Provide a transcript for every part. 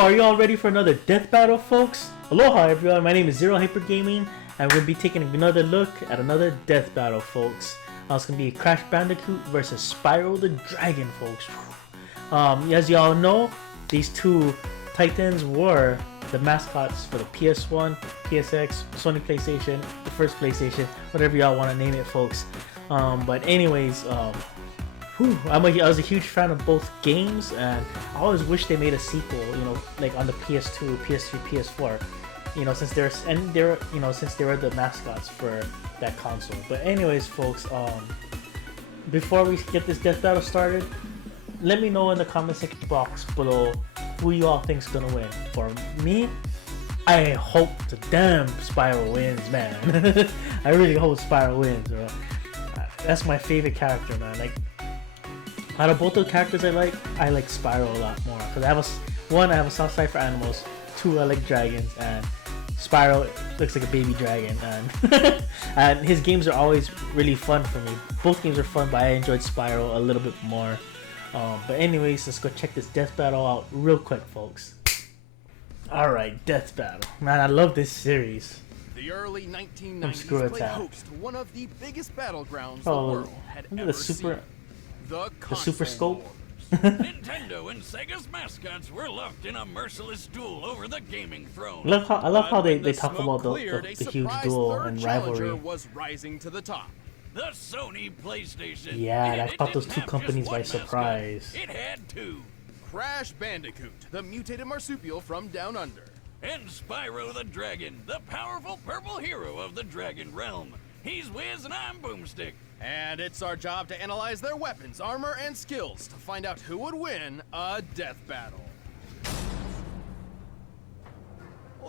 are you all ready for another death battle, folks? Aloha everyone, my name is ZeroHyperGaming, and we'll be taking another look at another death battle, folks. It's going to be Crash Bandicoot versus Spyro the Dragon, folks. As you all know, these two titans were the mascots for the PS1, PSX, Sony PlayStation, the first PlayStation, whatever y'all want to name it, folks. But anyways, I was a huge fan of both games, and I always wish they made a sequel. You know, like on the PS2, PS3, PS4. You know, since they were the mascots for that console. But anyways, folks, before we get this death battle started, let me know in the comment section box below who you all think's gonna win. For me, I hope the damn Spyro wins, man. I really hope Spyro wins, bro. That's my favorite character, man. Like, out of both the characters I like Spyro a lot more. Cause I have a soft side for animals. 2, I like dragons, and Spyro looks like a baby dragon, and and his games are always really fun for me. Both games are fun, but I enjoyed Spyro a little bit more. But anyways, let's go check this death battle out real quick, folks. Alright, death battle. Man, I love this series. The early 1990s played host to one of the biggest battlegrounds the world had ever seen. The Super Scope. Nintendo and Sega's mascots were locked in a merciless duel over the gaming throne. I love how they talk about the huge duel and rivalry. Was rising to the top. The Sony PlayStation. Yeah, that caught those two companies by surprise. It had two. Crash Bandicoot, the mutated marsupial from Down Under. And Spyro the Dragon, the powerful purple hero of the Dragon Realm. He's Wiz and I'm Boomstick. And it's our job to analyze their weapons, armor, and skills to find out who would win a death battle.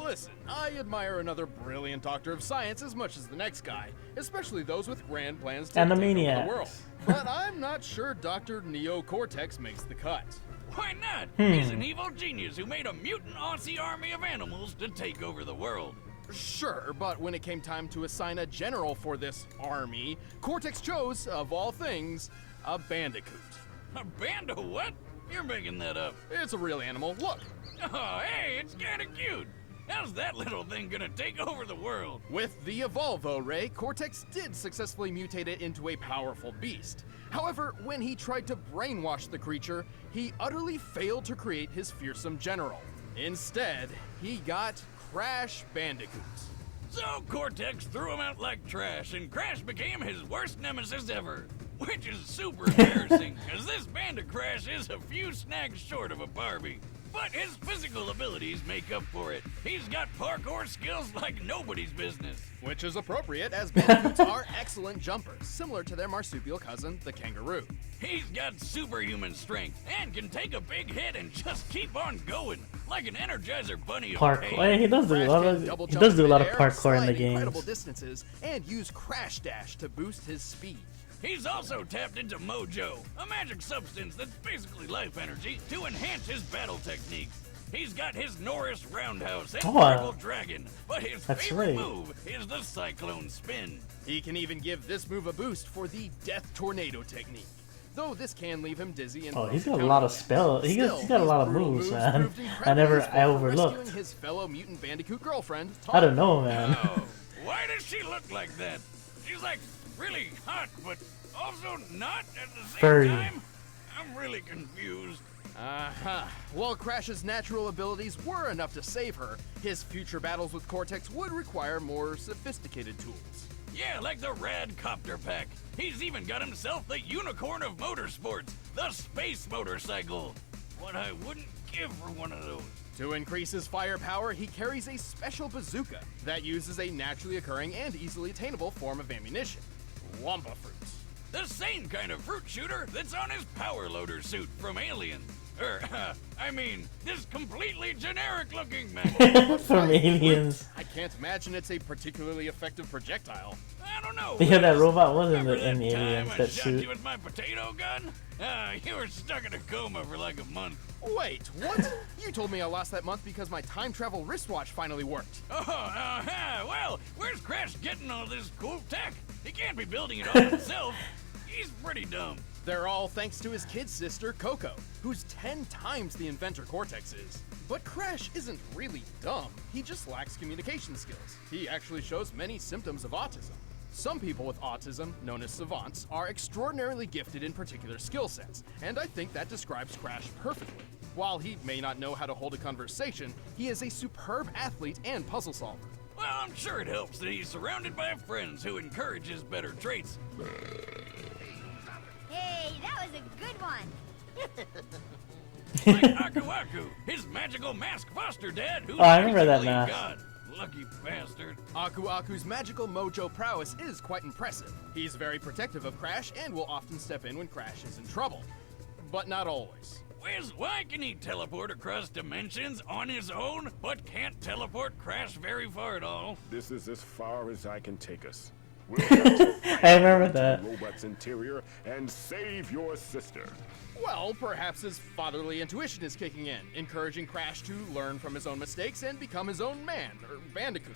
Listen, I admire another brilliant doctor of science as much as the next guy, especially those with grand plans to take over the world. But I'm not sure Dr. Neo Cortex makes the cut. Why not? He's an evil genius who made a mutant Aussie army of animals to take over the world. Sure, but when it came time to assign a general for this army, Cortex chose, of all things, a bandicoot. A band of what? You're making that up. It's a real animal. Look. Oh, hey, it's kind of cute. How's that little thing gonna take over the world? With the Evolvo Ray, Cortex did successfully mutate it into a powerful beast. However, when he tried to brainwash the creature, he utterly failed to create his fearsome general. Instead, he got Crash Bandicoot. So Cortex threw him out like trash, and Crash became his worst nemesis ever. Which is super embarrassing, because this Crash is a few snags short of a Barbie. But his physical abilities make up for it. He's got parkour skills like nobody's business. Which is appropriate, as bandicoots are excellent jumpers, similar to their marsupial cousin, the kangaroo. He's got superhuman strength and can take a big hit and just keep on going, like an Energizer Bunny. Parkour. He does do a lot of parkour in the game. Incredible distances and use Crash Dash to boost his speed. He's also tapped into Mojo, a magic substance that's basically life energy, to enhance his battle techniques. He's got his Norris Roundhouse and Purple Dragon, but his favorite move is the Cyclone Spin. He can even give this move a boost for the Death Tornado technique. Though this can leave him dizzy and he's got a lot of spells. He's got a lot of moves, man. I overlooked. His fellow mutant bandicoot girlfriend, I don't know, man. Oh, why does she look like that? She's like really hot, but also not at the same time. I'm really confused. While Crash's natural abilities were enough to save her, his future battles with Cortex would require more sophisticated tools. Yeah, like the Rad Copter Pack. He's even got himself the unicorn of motorsports, the Space Motorcycle. What I wouldn't give for one of those. To increase his firepower, he carries a special bazooka that uses a naturally occurring and easily attainable form of ammunition. Wampa fruits. The same kind of fruit shooter that's on his power loader suit from Alien. I mean, this completely generic-looking man. From Aliens. I can't imagine it's a particularly effective projectile. I don't know. Yeah, that robot was in Aliens, that suit. I shot you with my potato gun? You were stuck in a coma for like a month. Wait, what? You told me I lost that month because my time travel wristwatch finally worked. Well, where's Crash getting all this cool tech? He can't be building it all himself. He's pretty dumb. They're all thanks to his kid sister, Coco, who's 10 times the inventor Cortex is. But Crash isn't really dumb, he just lacks communication skills. He actually shows many symptoms of autism. Some people with autism, known as savants, are extraordinarily gifted in particular skill sets, and I think that describes Crash perfectly. While he may not know how to hold a conversation, he is a superb athlete and puzzle solver. Well, I'm sure it helps that he's surrounded by friends who encourage his better traits. Hey, that was a good one. Like Aku Aku, his magical mask foster dad, who's Oh, I remember that basically mask. God. Lucky bastard. Aku Aku's magical mojo prowess is quite impressive. He's very protective of Crash and will often step in when Crash is in trouble. But not always. Wiz, why can he teleport across dimensions on his own, but can't teleport Crash very far at all? This is as far as I can take us. We'll have to I remember that. robot's interior and save your sister. Well, perhaps his fatherly intuition is kicking in, encouraging Crash to learn from his own mistakes and become his own man, or bandicoot.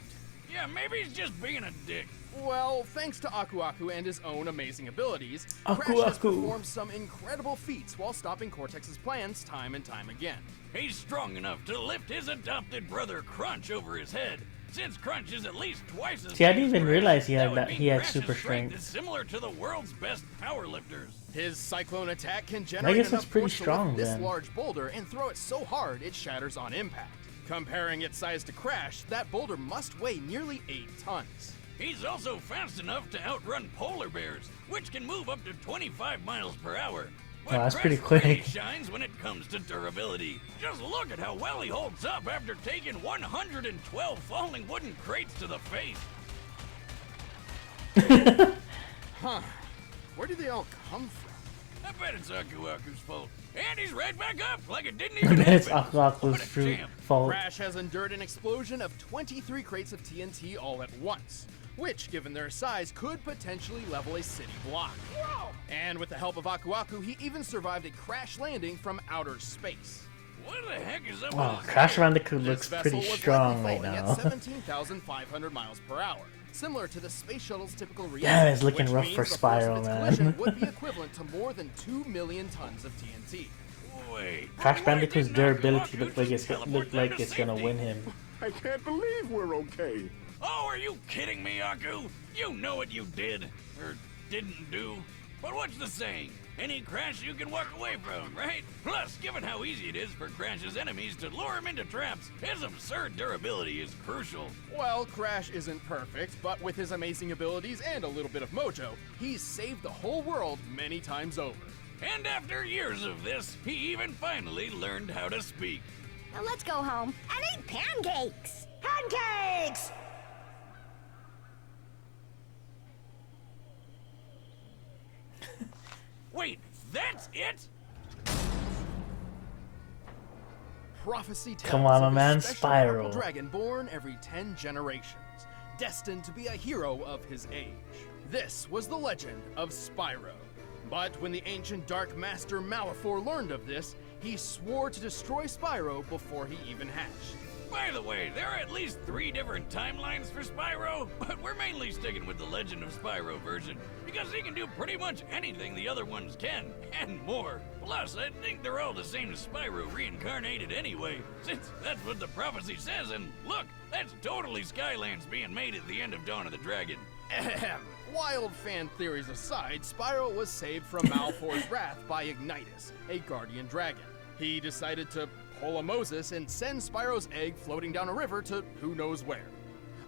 Yeah, maybe he's just being a dick. Well, thanks to Aku Aku and his own amazing abilities, Aku Crash has Aku. performed some incredible feats while stopping Cortex's plans time and time again. He's strong enough to lift his adopted brother Crunch over his head. Since Crunch is at least twice as See, I didn't big as even Crash, realize he had would that- mean he had Crash's super strength strength. is similar to the world's best powerlifters. His cyclone attack can generate guess enough that's pretty force to strong lift this then. large boulder and throw it so hard it shatters on impact. Comparing its size to Crash, that boulder must weigh nearly 8 tons. He's also fast enough to outrun polar bears, which can move up to 25 miles per hour. But Wow, that's Crash pretty quick. really shines when it comes to durability. Just look at how well he holds up after taking 112 falling wooden crates to the face. Huh. Where do they all come from? I bet it's Aku Aku's fault. And he's right back up like it didn't I even bet it's happen. Aku Aku's What a true champ. fault. Crash has endured an explosion of 23 crates of TNT all at once, which, given their size, could potentially level a city block. And with the help of Aku Aku, he even survived a crash landing from outer space. What the heck is up Wow, with this Crash guy? Bandicoot This looks vessel pretty was strong likely right falling now. at 17,500 miles per hour, similar to the space shuttle's typical reaction. Damn, it's looking which rough means for the force of Spyro, its man. collision would be equivalent to more than 2 million tons of TNT. Wait, Crash why Bandicoot's didn't durability Aku looked like just teleport them to gonna safety? win him. I can't believe we're okay. Oh, are you kidding me, Aku? You know what you did, or didn't do. But what's the saying? Any Crash you can walk away from, right? Plus, given how easy it is for Crash's enemies to lure him into traps, his absurd durability is crucial. Well, Crash isn't perfect, but with his amazing abilities and a little bit of mojo, he's saved the whole world many times over. And after years of this, he even finally learned how to speak. Now let's go home and eat pancakes. Pancakes! Wait, that's it? Prophecy tells Come on, my of a man, special Spyro. purple dragon born every 10 generations, destined to be a hero of his age. This was the legend of Spyro. But when the ancient Dark Master Malefor learned of this, he swore to destroy Spyro before he even hatched. By the way, there are at least 3 different timelines for Spyro, but we're mainly sticking with the Legend of Spyro version, because he can do pretty much anything the other ones can, and more. Plus, I think they're all the same as Spyro reincarnated anyway, since that's what the prophecy says, and look, that's totally Skylands being made at the end of Dawn of the Dragon. Ahem. Wild fan theories aside, Spyro was saved from Malefor's wrath by Ignitus, a guardian dragon. He decided to pull a Moses and send Spyro's egg floating down a river to who knows where.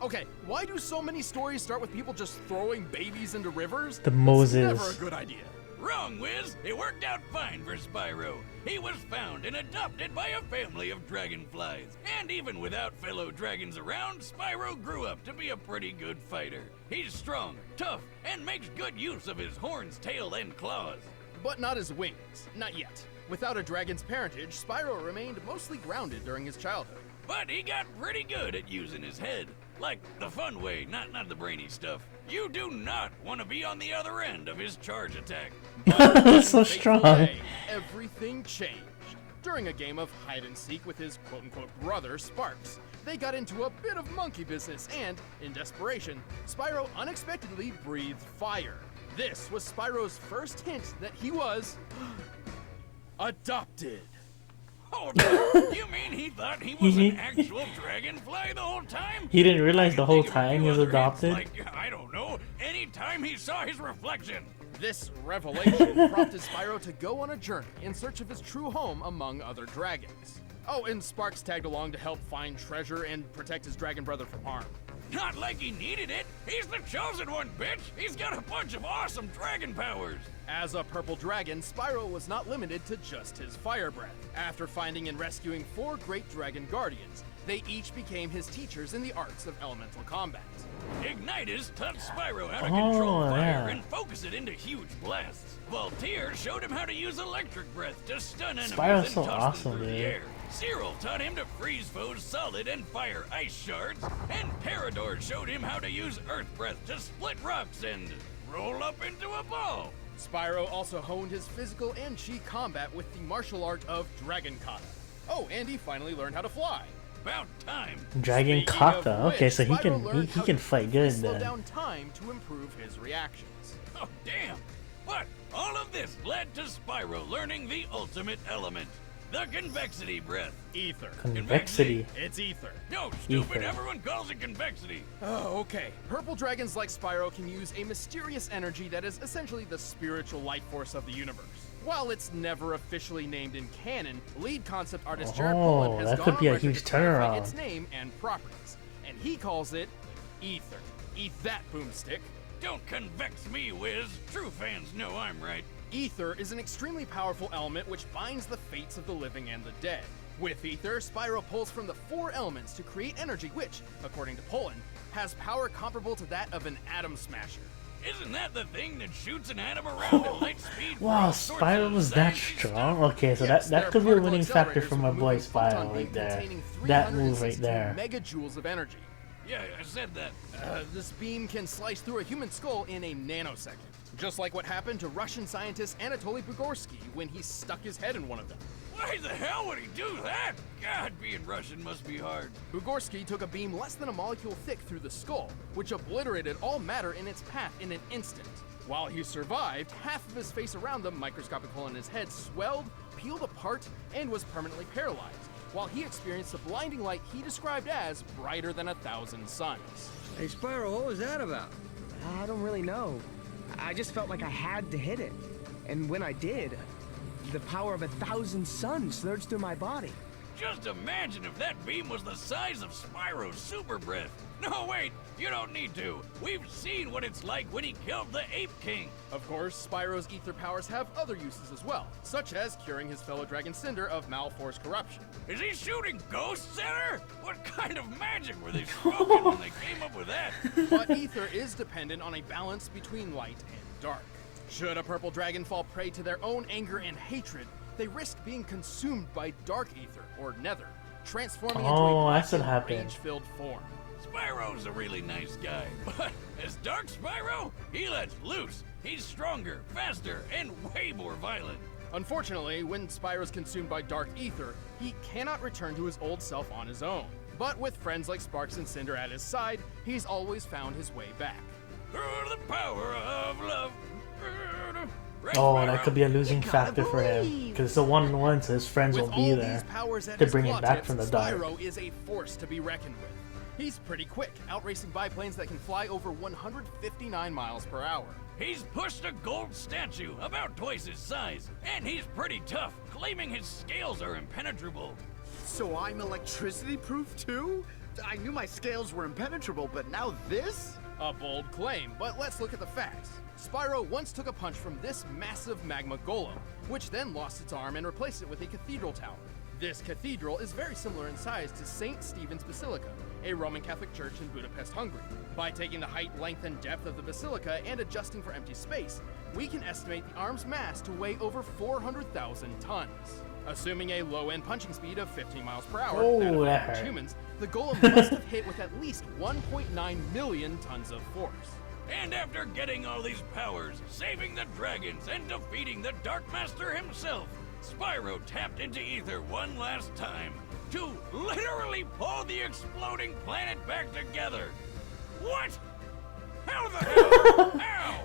Okay, why do so many stories start with people just throwing babies into rivers? The It's Moses. never a good idea. Wrong, Wiz. It worked out fine for Spyro. He was found and adopted by a family of dragonflies. And even without fellow dragons around, Spyro grew up to be a pretty good fighter. He's strong, tough, and makes good use of his horns, tail, and claws. But not his wings. Not yet. Without a dragon's parentage, Spyro remained mostly grounded during his childhood. But he got pretty good at using his head. Like the fun way, not the brainy stuff. You do not want to be on the other end of his charge attack. That's so In fateful strong. day, everything changed. During a game of hide-and-seek with his quote-unquote brother, Sparks, they got into a bit of monkey business and, in desperation, Spyro unexpectedly breathed fire. This was Spyro's first hint that he was adopted. Hold on. You mean he thought he was an actual dragonfly the whole time? He didn't realize I the can whole think of a time few he was other adopted. hints, like, I don't know, anytime he saw his reflection. This revelation prompted Spyro to go on a journey in search of his true home among other dragons. Oh, and Sparks tagged along to help find treasure and protect his dragon brother from harm. Not like he needed it. He's the chosen one, bitch. He's got a bunch of awesome dragon powers. As a purple dragon, Spyro was not limited to just his fire breath. After finding and rescuing 4 great dragon guardians, they each became his teachers in the arts of elemental combat. Ignitus taught Spyro how to control fire yeah. and focus it into huge blasts. Voltaire showed him how to use electric breath to stun enemies Spyro's and so toss awesome, them through dude. the air. Cyril taught him to freeze foes solid and fire ice shards. And Parador showed him how to use earth breath to split rocks and roll up into a ball. Spyro also honed his physical and chi combat with the martial art of Dragon Kata. Oh, and he finally learned how to fly. About time. Dragon Speaking Kata. of Okay, which, so he Spyro learned can how to fight quickly good slow then. down time to improve his reactions. Oh, damn. But all of this led to Spyro learning the ultimate element. The convexity breath. Ether. Convexity. It's ether. No, stupid. Ether. Everyone calls it convexity. Oh, okay. Purple dragons like Spyro can use a mysterious energy that is essentially the spiritual life force of the universe. While it's never officially named in canon, lead concept artist Jared Oh, Pullen has that gone could on be a record huge to clarify turnaround. its name and properties, and he calls it ether. Eat that, boomstick. Don't convex me, Wiz. True fans know I'm right. Ether is an extremely powerful element which binds the fates of the living and the dead. With ether, Spyro pulls from the 4 elements to create energy which, according to Pullen, has power comparable to that of an atom smasher. Isn't that the thing that shoots an atom around at light speed? for Wow, all sorts Spyro of was that sciencey strong? stuff? Okay, so Yes, that they're could be a particle winning factor accelerators for with my a boy moving photon Spyro beam right there. containing That move right 360 there. megajoules of energy. Yeah, I said that. This beam can slice through a human skull in a nanosecond. Just like what happened to Russian scientist Anatoly Bugorsky when he stuck his head in one of them. Why the hell would he do that? God, being Russian must be hard. Bugorsky took a beam less than a molecule thick through the skull, which obliterated all matter in its path in an instant. While he survived, half of his face around the microscopic hole in his head swelled, peeled apart, and was permanently paralyzed, while he experienced a blinding light he described as brighter than 1,000 suns. Hey, Spyro, what was that about? I don't really know. I just felt like I had to hit it. And when I did, the power of 1,000 suns surged through my body. Just imagine if that beam was the size of Spyro's super breath. No, wait, you don't need to. We've seen what it's like when he killed the Ape King. Of course, Spyro's ether powers have other uses as well, such as curing his fellow dragon Cinder of Malfor's corruption. Is he shooting ghosts at her? What kind of magic were they smoking when they came up with that? But ether is dependent on a balance between light and dark. Should a purple dragon fall prey to their own anger and hatred, they risk being consumed by dark ether, or nether, transforming into Oh, a black that's what and happened. rage-filled form. Spyro's a really nice guy, but as Dark Spyro, he lets loose. He's stronger, faster, and way more violent. Unfortunately, when Spyro's consumed by dark ether, he cannot return to his old self on his own. But with friends like Sparks and Cinder at his side, he's always found his way back. Through the power of love. Right, Oh, Spyro? that could be a losing gotta factor for him. believe. Because it's a 1-on-1, so his friends With will be all there these powers at to his bring him back clawtips, from the dark. Spyro is a force to be reckoned with. He's pretty quick, outracing biplanes that can fly over 159 miles per hour. He's pushed a gold statue about twice his size, and he's pretty tough, claiming his scales are impenetrable. So I'm electricity proof too? I knew my scales were impenetrable, but now this? A bold claim, but let's look at the facts. Spyro once took a punch from this massive magma golem, which then lost its arm and replaced it with a cathedral tower. This cathedral is very similar in size to St. Stephen's Basilica, a Roman Catholic church in Budapest, Hungary. By taking the height, length, and depth of the basilica and adjusting for empty space, we can estimate the arm's mass to weigh over 400,000 tons. Assuming a low-end punching speed of 15 miles per hour, Oh, that of that average hurt. humans, the golem must have hit with at least 1.9 million tons of force. And after getting all these powers, saving the dragons, and defeating the Dark Master himself, Spyro tapped into ether one last time to literally pull the exploding planet back together. What? How the hell? How?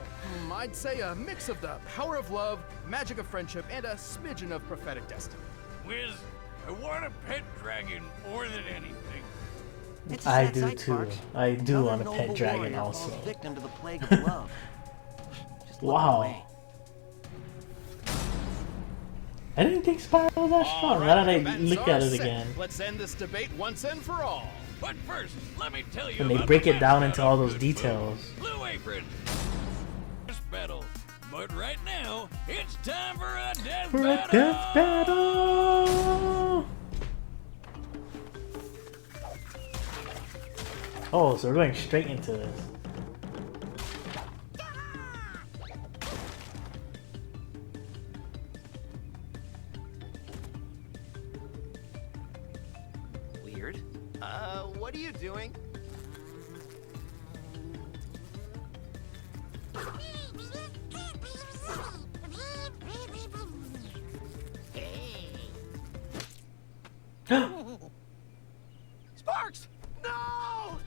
I'd say a mix of the power of love, magic of friendship, and a smidgen of prophetic destiny. Wiz, I want a pet dragon more than anything. It's a I sad do sight, too. Sparks. I do Another want a noble pet dragon warrior also. falls victim to the plague of love. Just look Wow. away. I didn't think Spyro was that strong. Now that I look at it again. Let's end this debate once and for all. But first, let me tell you When they about break the it down mascot into all of those Good details. Food, Blue Apron. Battle. But right now, it's time for a death For battle. a death battle! Oh, so we're going straight into this. Weird. What are you doing? Sparks! No!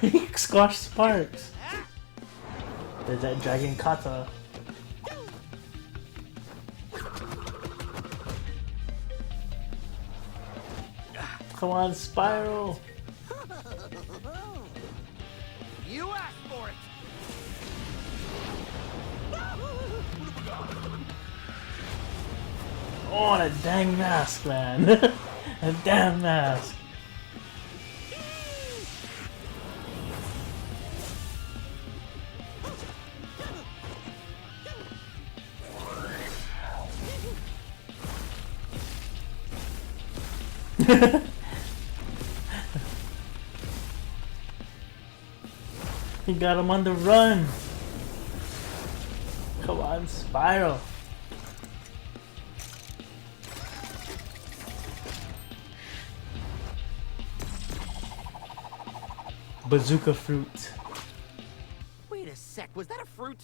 He squashed Sparks. There's that dragon kata. Come on, Spyro. You asked for it! Oh, that dang mask, man. That damn mask. He got him on the run. Come on, Spyro. Bazooka fruit. Wait a sec, was that a fruit?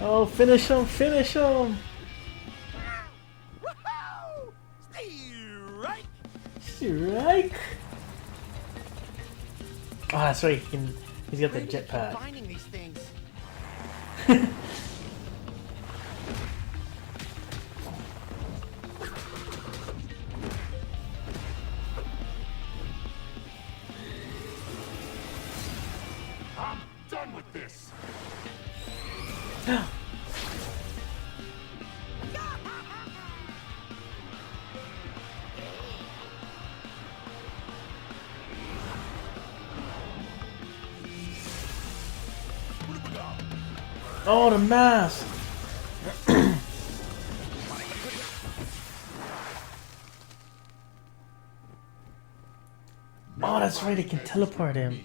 Oh, finish him, finish him. Woohoo! Right? Strike. Oh, that's right. He's got the Where do you keep jetpack. finding these things? I'm done with this. Oh, the mask. Oh, that's right. It can teleport him.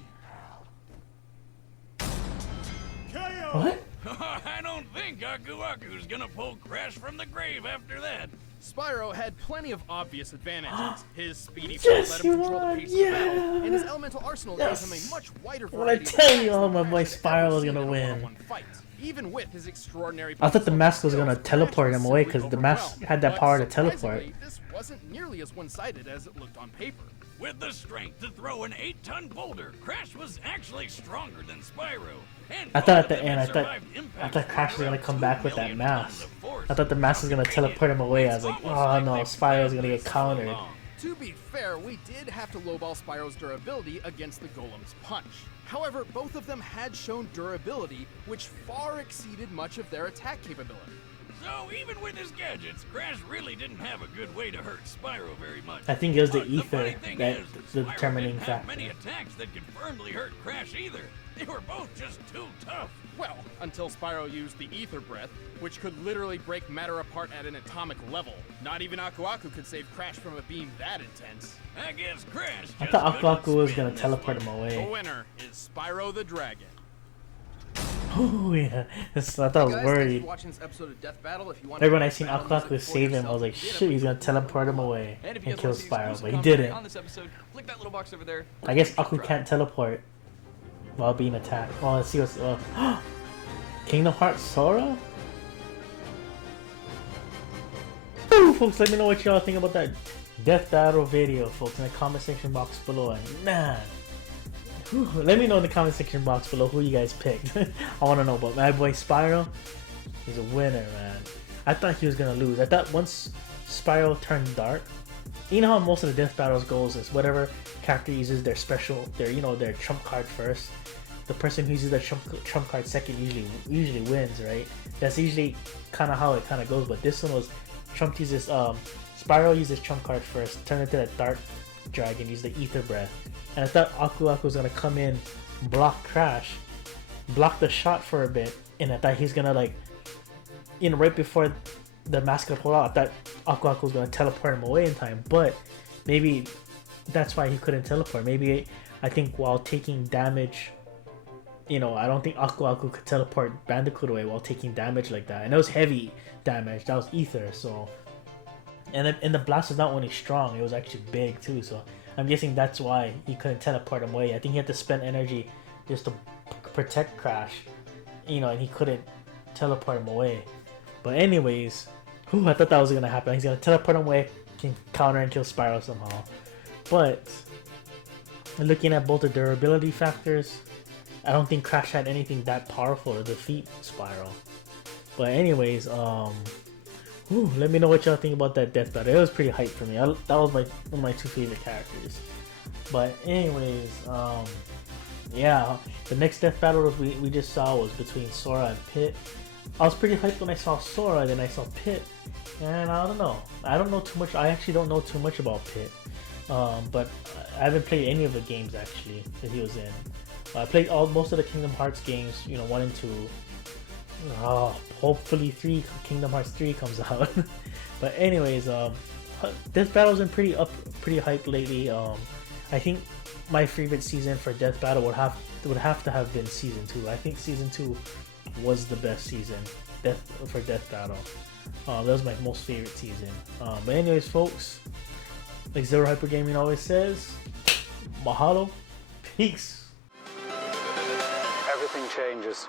What? I don't think Aku Aku's gonna pull Crash from the grave after that. Spyro had plenty of obvious advantages. His speedy Yes, foot let him you control won. the pace of battle, Yeah. and his elemental arsenal gave him Yes. a much wider When I variety tell of you, attacks oh, than my boy Crash had Spyro ever was seen gonna in a win. one-on-one fight. Even with his extraordinary I thought the physical mask was skills, gonna Crash teleport him was away simply because the mask overwhelmed. had that But power to teleport. surprisingly, this wasn't nearly as one-sided as it looked on paper. With the strength to throw an 8-ton boulder, Crash was actually stronger than Spyro. And I thought both at of the them end, had I survived thought impacts Crash was gonna around come 2 back with that million mask. tons of force. I thought the mask was gonna teleport him away. I was like, It's oh almost no, like they Spyro's planned gonna get this all countered. along. To be fair, we did have to lowball Spyro's durability against the Golem's punch. However, both of them had shown durability, which far exceeded much of their attack capability. So even with his gadgets, Crash really didn't have a good way to hurt Spyro very much. I think it was the But ether funny thing that is, the Spyro determining didn't have factor. many attacks that could firmly hurt Crash either. They were both just too tough. Well, until Spyro used the Ether Breath, which could literally break matter apart at an atomic level. Not even Aku Aku could save Crash from a beam that intense. I guess Crash I just thought Aku couldn't Aku was spin gonna this teleport one. him The away. winner is Spyro the Dragon. Oh yeah, I thought I was Guys, thanks for worried. watching this episode of Death Battle. If you want Everyone I seen Aquaku save him, I was like, shit, he's gonna teleport him away And if you and guys kill want to see Spyro, exclusive but he commentary didn't. on this episode, click that little box over there. I guess Aku can't teleport while being attacked. Well, let's see what's Kingdom Hearts Sora? Ooh, folks, let me know what y'all think about that Death Battle video, folks, in the comment section box below. And man, whew, let me know in the comment section box below who you guys picked. I want to know. But my boy Spyro, he's a winner, man. I thought he was gonna lose. I thought once Spyro turned dark, you know how most of the Death Battles goes is whatever character uses their special, their trump card first. The person who uses their trump card second usually wins, right? That's usually kind of how it kind of goes. But this one was Trump uses Spyro uses trump card first, turn into that dark dragon, use the ether breath, and I thought Aku was gonna come in, block Crash, block the shot for a bit, and I thought he's gonna like, you know, right before the mask could pull out, I thought Aku was gonna teleport him away in time, but maybe that's why he couldn't teleport. Maybe I think while taking damage, you know, I don't think Aku could teleport Bandicoot away while taking damage like that, and it was heavy damage. That was ether, so. And the blast was not only strong, it was actually big too, so I'm guessing that's why he couldn't teleport him away. I think he had to spend energy just to protect Crash, you know, and he couldn't teleport him away. But anyways, I thought that was gonna happen. He's gonna teleport him away, can counter and kill Spyro somehow. But looking at both the durability factors, I don't think Crash had anything that powerful to defeat Spyro. But anyways, let me know what y'all think about that Death Battle. It was pretty hype for me. That was one of my two favorite characters. But anyways, yeah, the next Death Battle we just saw was between Sora and Pit. I was pretty hyped when I saw Sora, then I saw Pit, and I don't know. I don't know too much. I actually don't know too much about Pit, but I haven't played any of the games actually that he was in. I played most of the Kingdom Hearts games, you know, 1 and 2. Hopefully Kingdom Hearts 3 comes out. But anyways, Death Battle's been pretty hyped lately. I think my favorite season for Death Battle would have to have been season 2. I think season 2 was the best season for Death Battle. That was my most favorite season. But anyways, folks, like ZeroHyperGaming always says, mahalo, peace. Everything changes.